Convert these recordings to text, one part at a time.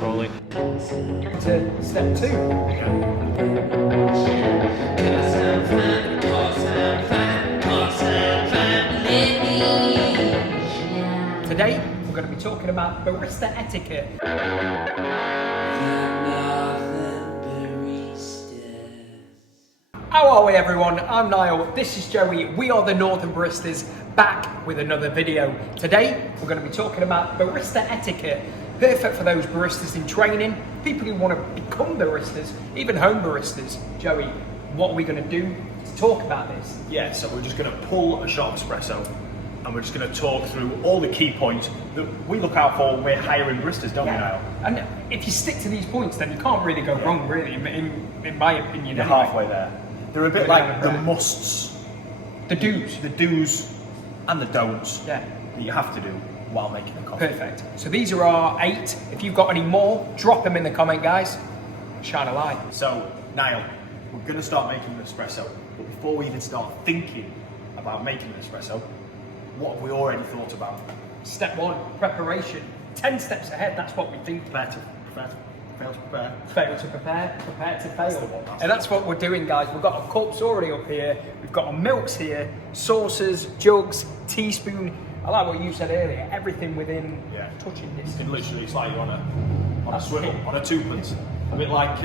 Rolling. To step 2. Today, we're going to be talking about barista etiquette. How are we, everyone? I'm Niall, this is Joey, we are the Northern Baristas, back with another video. Today, we're going to be talking about barista etiquette, perfect for those baristas in training, people who want to become baristas, even home baristas. Joey, what are we going to do to talk about this? Yeah, so we're just going to pull a shot of espresso and we're just going to talk through all the key points that we look out for when we're hiring baristas, don't we, Niall? And if you stick to these points, then you can't really go wrong, really, in my opinion. You're anyway. halfway there. They're a bit like the musts, the do's, and the don'ts that you have to do while making a coffee. Perfect. So these are our 8. If you've got any more, drop them in the comment, guys. Shine a light. So, Niall, we're going to start making an espresso, but before we even start thinking about making an espresso, what have we already thought about? Step 1, preparation. 10 steps ahead, that's what we think. Fail to prepare. Fail to prepare, prepare to fail. That's And that's what we're doing, guys. We've got our cups already up here. We've got our milks here, saucers, jugs, teaspoon. I like what you said earlier, everything within touching distance. Literally, it's like you're on a swivel, on a twopence. A bit like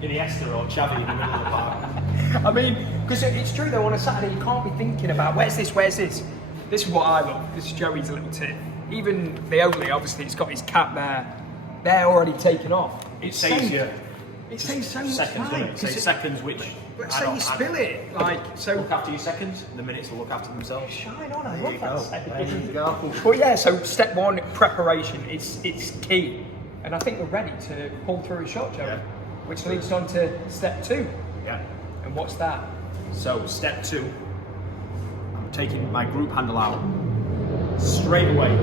Iniesta or Xavi in the middle of the park. I mean, because it's true though, on a Saturday you can't be thinking about, where's this? This is what I love. This is Joey's little tip. Even the Oatly, obviously, it's got his cap there. They're already taken off. It saves you. It saves so much seconds, time. doesn't it? Saves seconds, which. Let's say you spill it, like so. Look after your seconds. The minutes will look after themselves. Shine on, I There love that. There you go. Well, yeah. So step 1, preparation. It's key, and I think we're ready to pull through a shot, Joey. Yeah. Which leads on to step 2. Yeah. And what's that? So step 2. I'm taking my group handle out straight away.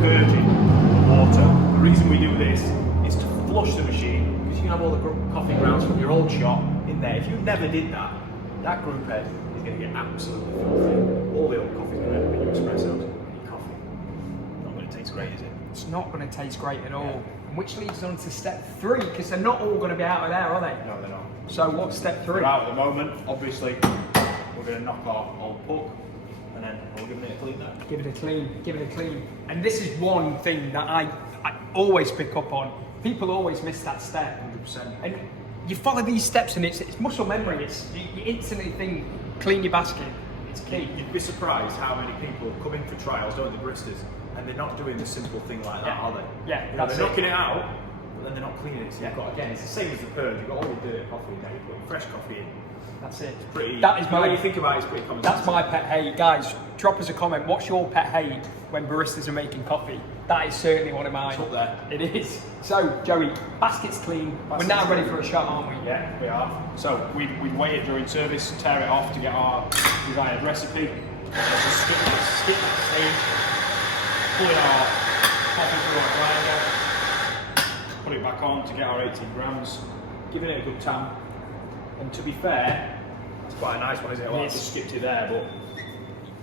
Purging the water. The reason we do this is to flush the machine, because you can have all the coffee grounds from your old shop in there. If you never did that, that group head is going to get absolutely filthy. All the old coffee's going to end up in your espressos, in your coffee. Not going to taste great, is it? It's not going to taste great at all. Which leads on to step 3, because they're not all going to be out of there, are they? No, they're not. So what's step 3? They're out at the moment. Obviously, we're going to knock our old puck, and then we'll give it a clean now. Give it a clean. And this is one thing that I always pick up on. People always miss that step. 100%. And you follow these steps and it's muscle memory. You instantly think, clean your basket. It's key. You'd be surprised how many people come in for trials, don't they, baristas, and they're not doing the simple thing like that, are they? Yeah, you know, they're knocking it out, but then they're not cleaning it. So you've got, again, it's the same as the purge. You've got all the dirty coffee in there, you put fresh coffee in. That's it. It's pretty. That is when you think about it, it's pretty common. That's my pet hate. Guys, drop us a comment. What's your pet hate when baristas are making coffee? That is certainly one of mine. It's up there. It is. So, Joey, basket's clean. We're now ready for a shot, aren't we? Yeah, we are. So we'd wait it during service, tear it off to get our desired recipe. Just skip that stage, pulling our coffee through our grinder, put it back on to get our 18 grams, giving it a good tam. And to be fair, it's quite a nice one, isn't it? Well, I just skipped it there, but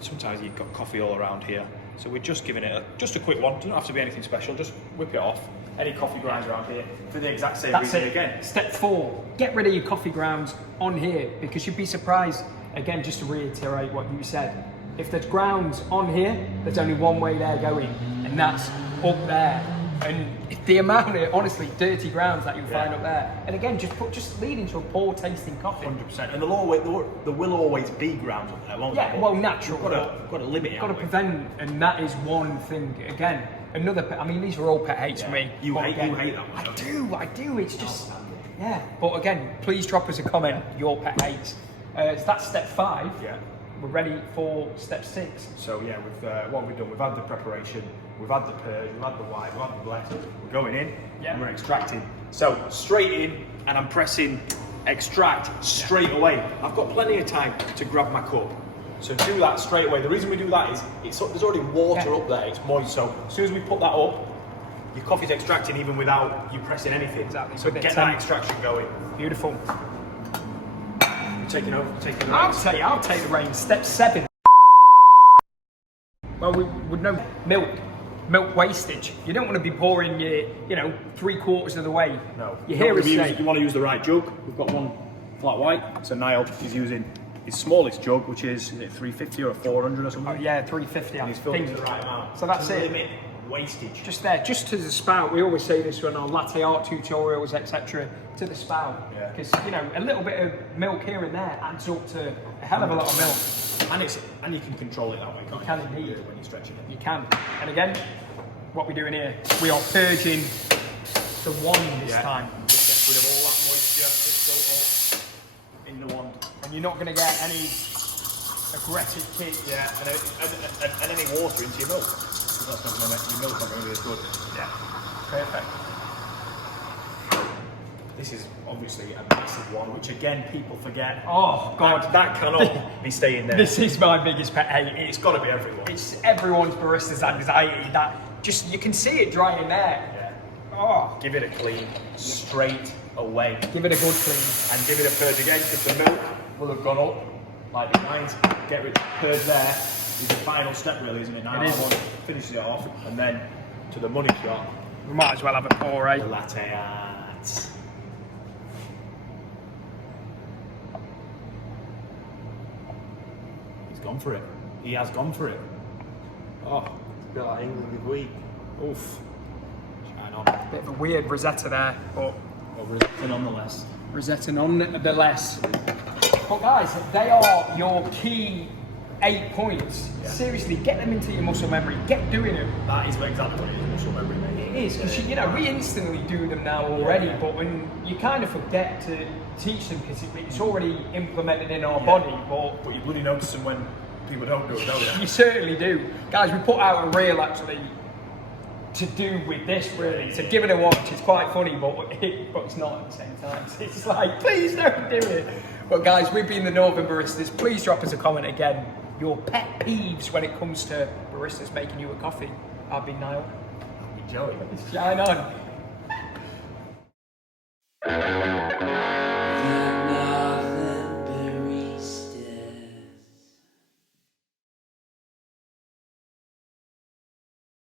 sometimes you've got coffee all around here. So we're just giving it just a quick one. Doesn't have to be anything special, just whip it off. Any coffee grounds around here for the exact same reason again. Step 4, get rid of your coffee grounds on here, because you'd be surprised, again, just to reiterate what you said, if there's grounds on here, there's only one way they're going, and that's up there. And the amount of, honestly, dirty grounds that you'll find up there, and again, just leading to a poor tasting coffee. 100%. And there will always be grounds up there, won't there? Yeah, well, natural. You've got to limit it. Got to prevent, and that is one thing. Again, another. I mean, these are all pet hates for me. You hate that one. I do. It's just, yeah. But again, please drop us a comment. Your pet hates. So that's step 5. Yeah. We're ready for step 6. So yeah, what we've done, we've had the preparation, we've had the purge, we've had the white, we've had the blend. We're going in and we're extracting. So straight in, and I'm pressing extract straight away. I've got plenty of time to grab my cup. So do that straight away. The reason we do that is there's already water up there, it's moist. So as soon as we put that up, your coffee's extracting even without you pressing anything. Exactly. So get that extraction going. Beautiful. Taking over. I'll take the reins. Step 7. Well, we would know milk. milk wastage. You don't want to be pouring your, 3/4 of the way. No. You hear us say. You want to use the right jug. We've got one flat white. So Niall is using his smallest jug, which is it 350 or a 400 or something? Oh yeah, 350. And he's filled it to the right amount. So that's it. Limit wastage. Just there, just to the spout. We always say this on our latte art tutorials, etc. To the spout, because a little bit of milk here and there adds up to a hell of a lot of milk. And you can control it that way, can't you? You can indeed. When you're stretching it. You can. And again, what we're doing here, we are purging the wand this time. Just get rid of all that moisture that's built up in the wand. And you're not going to get any aggressive kick. Yeah, and any water into your milk. That's not going to make your milk not going to be as good. Yeah, perfect. This is obviously a massive one, which again people forget. Oh God, that cannot be staying there. This is my biggest pet hate. It's got to be everyone. It's everyone's barista's anxiety. That just you can see it drying there. Yeah. Oh, Give it a clean, straight away, give it a good clean. and give it a purge again because the milk will have gone up like it might. Get rid purge there is the final step, really, isn't it? Now It is. one finishes it off, and then to the money shot, We might as well have a pour, the latte art. Gone for it. He has gone for it. Oh, it's a bit like England with wheat. Oof. Shine on. Bit of a weird Rosetta there, but Nonetheless. Rosetta nonetheless. But guys, they are your key 8 points. Yeah. Seriously, get them into your muscle memory. Get doing them. That is exactly what it is, muscle memory, mate. It is, because we instantly do them now already, but when you kind of forget to teach them because it's already implemented in our body, but you bloody notice them when people don't do it, don't you? you certainly do. Guys, we put out a reel actually to do with this really, to give it a watch. It's quite funny, but it's not at the same time. It's like, please don't do it. But guys, we've been the Northern Baristas. Please drop us a comment again. Your pet peeves when it comes to baristas making you a coffee. I've been Niall. Joey. Shine on.